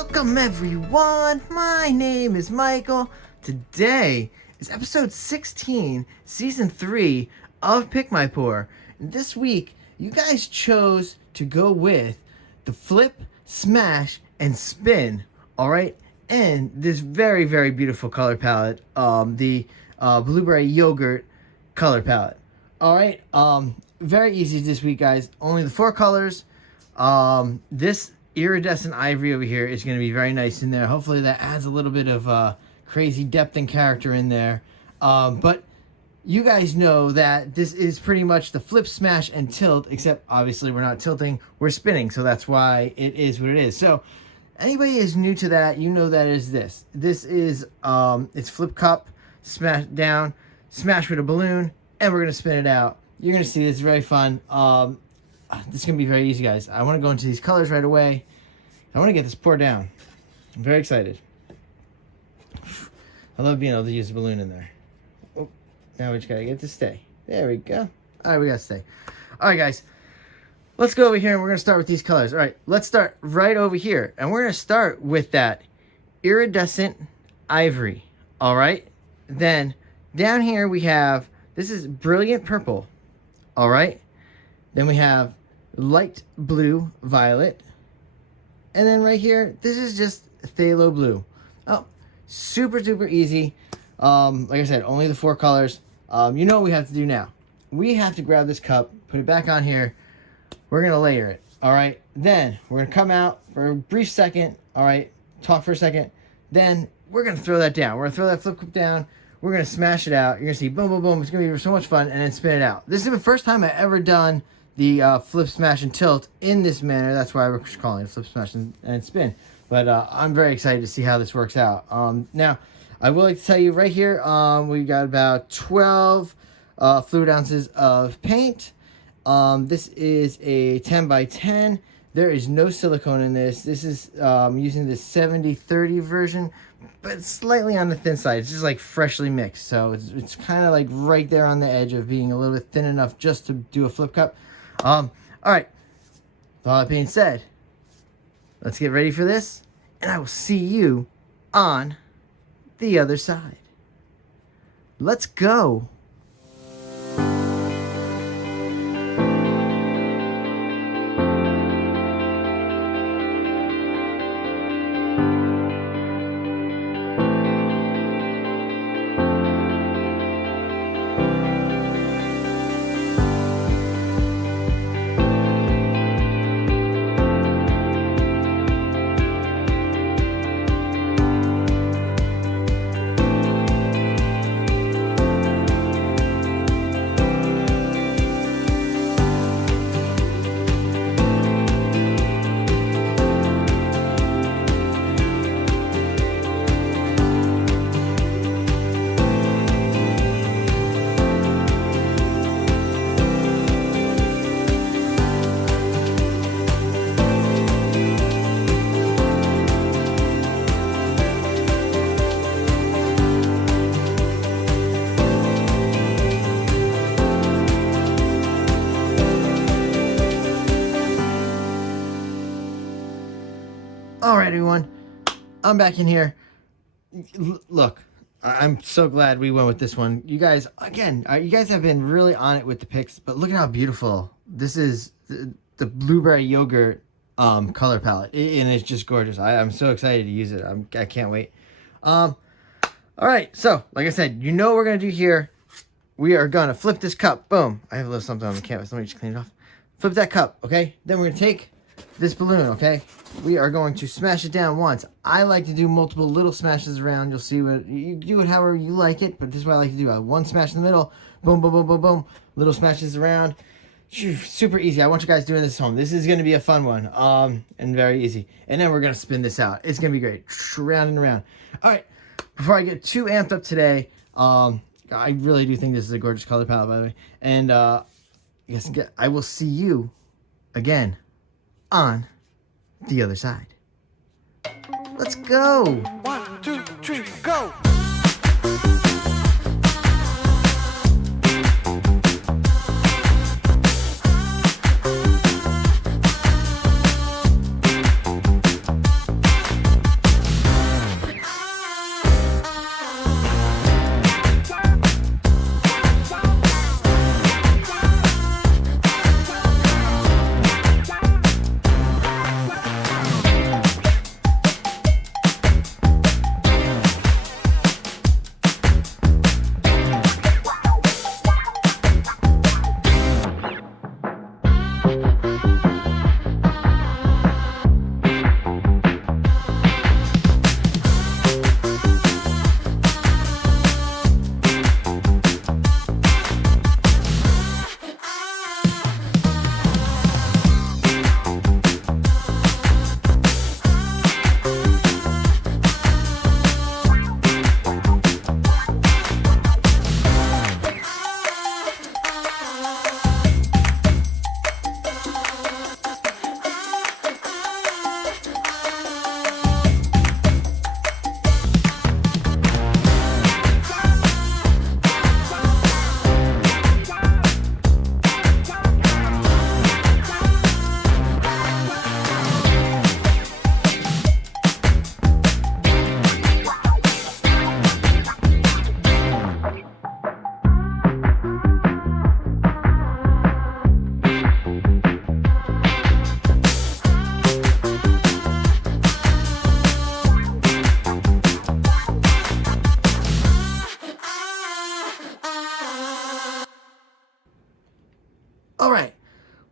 Welcome everyone, my name is Michael. Today is episode 16, season 3 of Pick My Pour. And this week, you guys chose to go with the flip, smash, and spin, alright? And this very, very beautiful color palette, the blueberry yogurt color palette. Alright, very easy this week, guys. Only the 4 colors. This iridescent ivory over here is going to be very nice in there. Hopefully that adds a little bit of crazy depth and character in there. But you guys know that this is pretty much the flip, smash, and tilt, except obviously we're not tilting, we're spinning, so that's why it is what it is. So anybody is new to that, you know that is this. This is it's flip cup, smash down, smash with a balloon, and we're going to spin it out. You're going to see it's very fun. This is going to be very easy, guys. I want to go into these colors right away. I want to get this poured down. I'm very excited. I love being able to use a balloon in there. Oh, now we just got to get this stay. There we go. All right, we got to stay. All right, guys. Let's go over here, and we're going to start with these colors. All right, let's start right over here. And we're going to start with that iridescent ivory. All right? Then down here we have, this is brilliant purple. All right? Then we have light blue violet. And then right here, this is just phthalo blue. Oh, super, super easy. Like I said, only the 4 colors. You know what we have to do now. We have to grab this cup, put it back on here. We're going to layer it. All right. Then we're going to come out for a brief second. All right. Talk for a second. Then we're going to throw that down. We're going to throw that flip cup down. We're going to smash it out. You're going to see boom, boom, boom. It's going to be so much fun. And then spin it out. This is the first time I've ever done the flip, smash, and tilt in this manner. That's why we're calling it flip, smash, and spin. But I'm very excited to see how this works out. Now, I will like to tell you right here, we got about 12 fluid ounces of paint. This is a 10 by 10. There is no silicone in this. This is using the 70-30 version, but it's slightly on the thin side. It's just like freshly mixed. So it's kind of like right there on the edge of being a little bit thin enough just to do a flip cup. All right. With all that being said, let's get ready for this, and I will see you on the other side. Let's go. All right, everyone, I'm back in here. Look, I'm so glad we went with this one. You guys, again, you guys have been really on it with the picks, but look at how beautiful. This is the blueberry yogurt color palette, and it's just gorgeous. I'm so excited to use it. I can't wait. All right, so like I said, you know what we're going to do here. We are going to flip this cup. Boom. I have a little something on the canvas. Let me just clean it off. Flip that cup, okay? Then we're going to take this balloon, okay? We are going to smash it down once. I like to do multiple little smashes around. You'll see what you do it however you like it, but this is what I like to do. One smash in the middle, boom, boom, boom, boom, boom. Little smashes around. Super easy. I want you guys doing this at home. This is going to be a fun one, and very easy. And then we're going to spin this out. It's going to be great. Round and around. All right. Before I get too amped up today, I really do think this is a gorgeous color palette, by the way. And yes, I will see you again on the other side. Let's go. 1, 2, 3, go.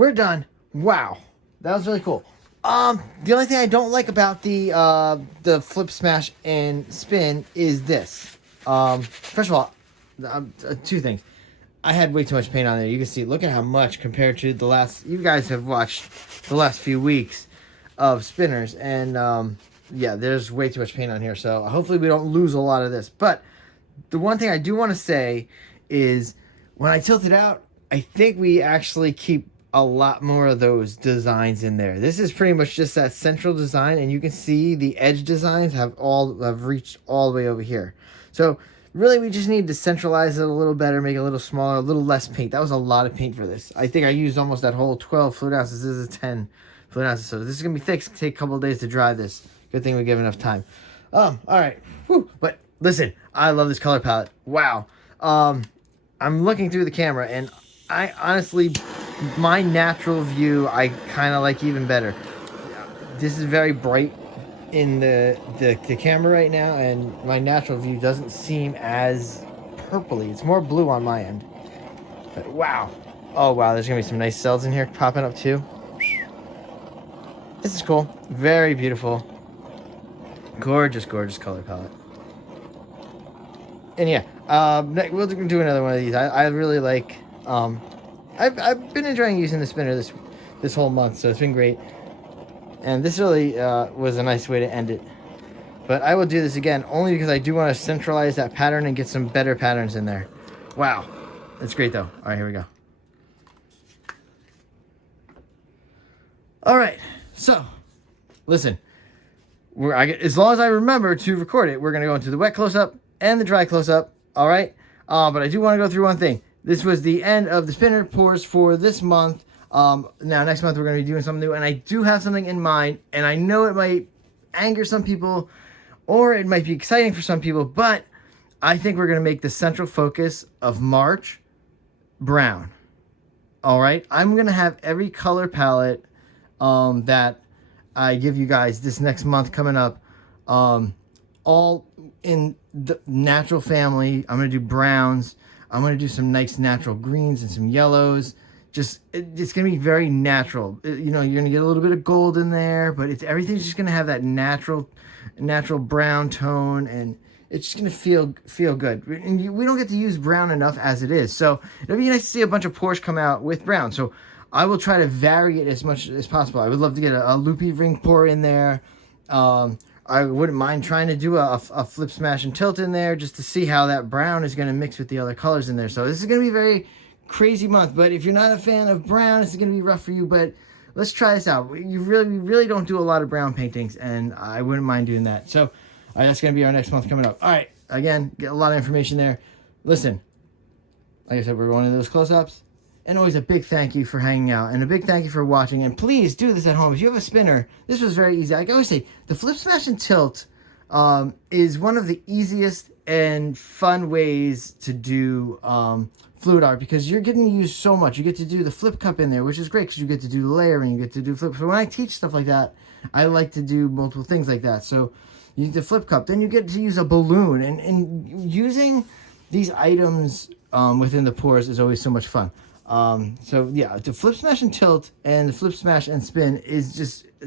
we're done. Wow, that was really cool. The only thing I don't like about the flip, smash, and spin is this. First of all, two things. I had way too much paint on there. You can see, look at how much compared to the last. You guys have watched the last few weeks of spinners, and yeah, there's way too much paint on here. So hopefully we don't lose a lot of this. But the one thing I do want to say is when I tilt it out, I think we actually keep a lot more of those designs in there. This is pretty much just that central design, and you can see the edge designs have reached all the way over here. So really we just need to centralize it a little better, make it a little smaller, a little less paint. That was a lot of paint for this. I think I used almost that whole 12 fluid ounces. This is a 10 fluid ounces. So this is gonna be thick. It's gonna take a couple of days to dry this. Good thing we give enough time. All right. Whew. But listen, I love this color palette. Wow. I'm looking through the camera, and I honestly, my natural view, I kind of like even better. This is very bright in the camera right now, and my natural view doesn't seem as purpley. It's more blue on my end. But wow. Oh, wow. There's going to be some nice cells in here popping up too. This is cool. Very beautiful. Gorgeous, gorgeous color palette. And yeah, we'll do another one of these. I really like... I've been enjoying using the spinner this whole month, so it's been great. And this really was a nice way to end it. But I will do this again only because I do want to centralize that pattern and get some better patterns in there. Wow. That's great though. All right, here we go. All right. So, listen. As long as I remember to record it, we're going to go into the wet close-up and the dry close-up. All right? But I do want to go through one thing. This was the end of the spinner pours for this month. Now, next month we're going to be doing something new, and I do have something in mind, and I know it might anger some people, or it might be exciting for some people, but I think we're going to make the central focus of March brown. All right? I'm going to have every color palette that I give you guys this next month coming up, all in the natural family. I'm going to do browns. I'm going to do some nice natural greens and some yellows. It's going to be very natural. You know, you're going to get a little bit of gold in there, but everything's just going to have that natural brown tone, and it's just going to feel good. And we don't get to use brown enough as it is. So it'll be nice to see a bunch of pours come out with brown. So I will try to vary it as much as possible. I would love to get a loopy ring pour in there. I wouldn't mind trying to do a flip, smash, and tilt in there just to see how that brown is going to mix with the other colors in there. So this is going to be a very crazy month. But if you're not a fan of brown, this is going to be rough for you. But let's try this out. We really don't do a lot of brown paintings, and I wouldn't mind doing that. So all right, that's going to be our next month coming up. All right, again, get a lot of information there. Listen, like I said, we're going into those close-ups. And always a big thank you for hanging out, and a big thank you for watching. And please do this at home. If you have a spinner, this was very easy. I always say the flip, smash, and tilt is one of the easiest and fun ways to do fluid art, because you're getting to use so much. You get to do the flip cup in there, which is great because you get to do layering, you get to do flip. So when I teach stuff like that, I like to do multiple things like that. So you use the flip cup, then you get to use a balloon, and using these items within the pours is always so much fun. So yeah, the flip, smash, and tilt, and the flip, smash, and spin is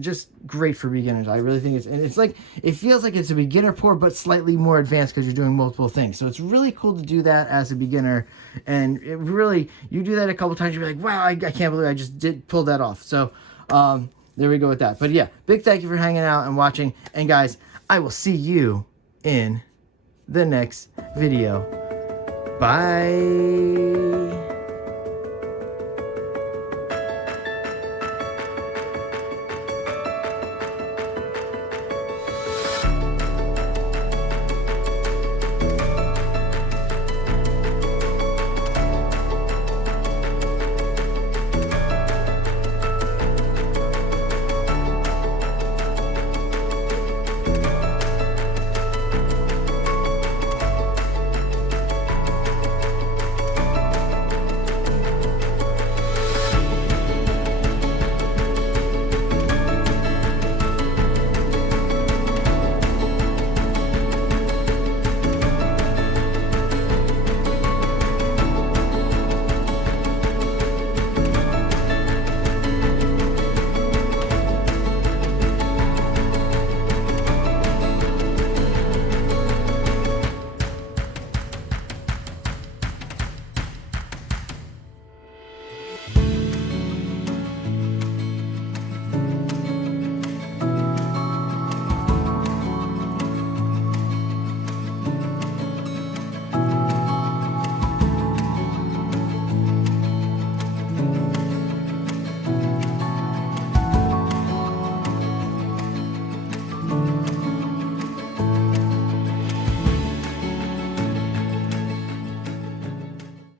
just great for beginners. I really think it's like, it feels like it's a beginner pour, but slightly more advanced because you're doing multiple things. So it's really cool to do that as a beginner, and it really, you do that a couple times, you'll be like, wow, I can't believe I just pull that off. So there we go with that. But yeah, big thank you for hanging out and watching, and guys, I will see you in the next video. Bye.